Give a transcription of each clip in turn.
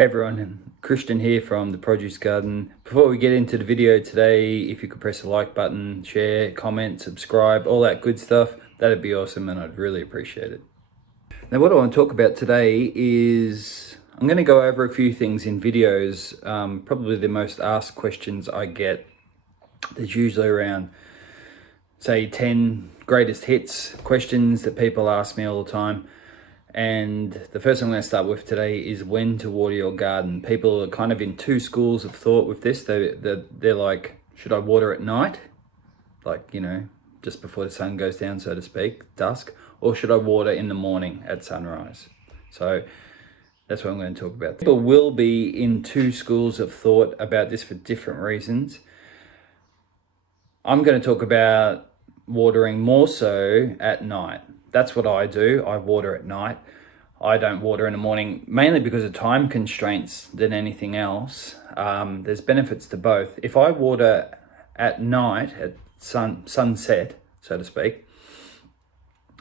Hey everyone, Christian here from The Produce Garden. Before we get into the video today, if you could press the like button, share, comment, subscribe, all that good stuff, that'd be awesome and I'd really appreciate it. Now what I want to talk about today is, I'm going to go over a few things in videos, probably the most asked questions I get. There's usually around, say, 10 greatest hits questions that people ask me all the time. And the first I'm going to start with today is when to water your garden. People are kind of in two schools of thought with this. They're like, should I water at night? Like, just before the sun goes down, so to speak, dusk. Or should I water in the morning at sunrise? So that's what I'm going to talk about. People will be in two schools of thought about this for different reasons. I'm going to talk about watering more so at night. That's what I do. I water at night. I don't water in the morning, mainly because of time constraints than anything else. There's benefits to both. If I water at night, at sunset, so to speak,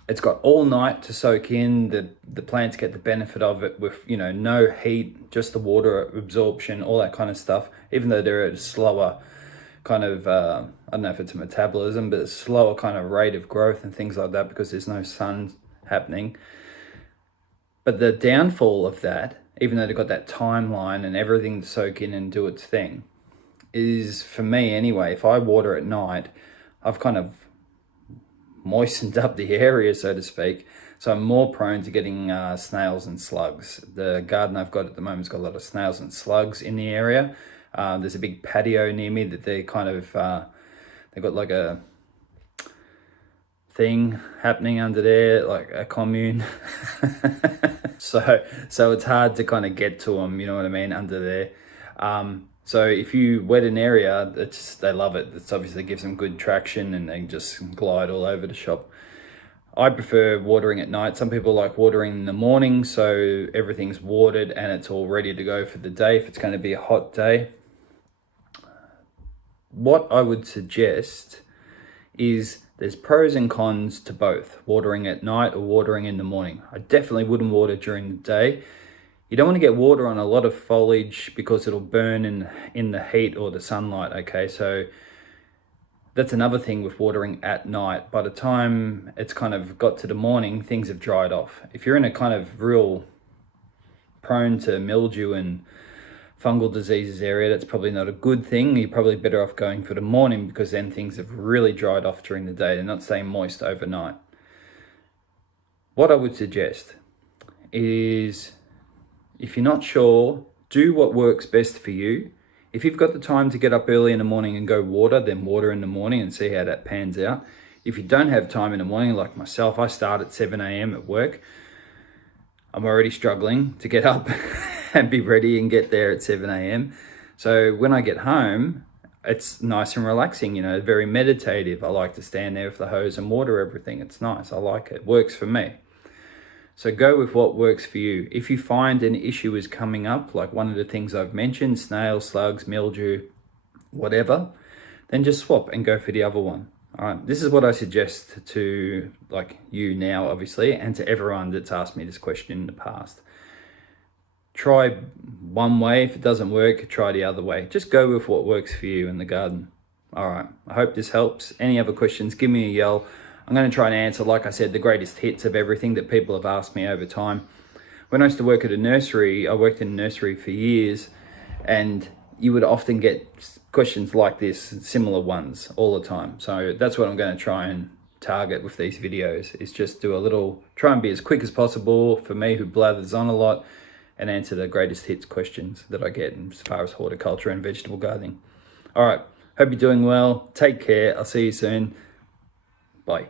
it's got all night to soak in. The plants get the benefit of it with, no heat, just the water absorption, all that kind of stuff, even though they're at a slower kind of, I don't know if it's a metabolism, but a slower kind of rate of growth and things like that because there's no sun happening. But the downfall of that, even though they've got that timeline and everything to soak in and do its thing, is, for me anyway, if I water at night, I've kind of moistened up the area, so to speak. So I'm more prone to getting snails and slugs. The garden I've got at the moment's got a lot of snails and slugs in the area. There's a big patio near me that they kind of, they've got like a thing happening under there, like a commune. So it's hard to kind of get to them, you know what I mean, under there. So if you wet an area, they love it. It's obviously gives them good traction and they just glide all over the shop. I prefer watering at night. Some people like watering in the morning, so everything's watered and it's all ready to go for the day if it's going to be a hot day. What I would suggest is there's pros and cons to both, watering at night or watering in the morning. I definitely wouldn't water during the day. You don't want to get water on a lot of foliage because it'll burn in the heat or the sunlight, okay? So that's another thing with watering at night. By the time it's kind of got to the morning, things have dried off. If you're in a kind of real prone to mildew and fungal diseases area, that's probably not a good thing. You're probably better off going for the morning because then things have really dried off during the day. They're not staying moist overnight. What I would suggest is, if you're not sure, do what works best for you. If you've got the time to get up early in the morning and go water, then water in the morning and see how that pans out. If you don't have time in the morning, like myself, I start at 7 a.m. at work. I'm already struggling to get up and be ready and get there at 7 a.m. So when I get home, it's nice and relaxing, very meditative. I like to stand there with the hose and water everything. It's nice. I like it. It works for me. So go with what works for you. If you find an issue is coming up, like one of the things I've mentioned, snails, slugs, mildew, whatever, then just swap and go for the other one. All right, this is what I suggest to you now, obviously, and to everyone that's asked me this question in the past. Try one way. If it doesn't work, try the other way. Just go with what works for you in the garden. All right, I hope this helps. Any other questions, give me a yell. I'm going to try and answer, like I said, the greatest hits of everything that people have asked me over time. When I used to work at a nursery, I worked in a nursery for years, and you would often get questions like this, similar ones all the time. So that's what I'm going to try and target with these videos, is just try and be as quick as possible for me, who blathers on a lot, and answer the greatest hits questions that I get as far as horticulture and vegetable gardening. All right, hope you're doing well. Take care. I'll see you soon. Bye.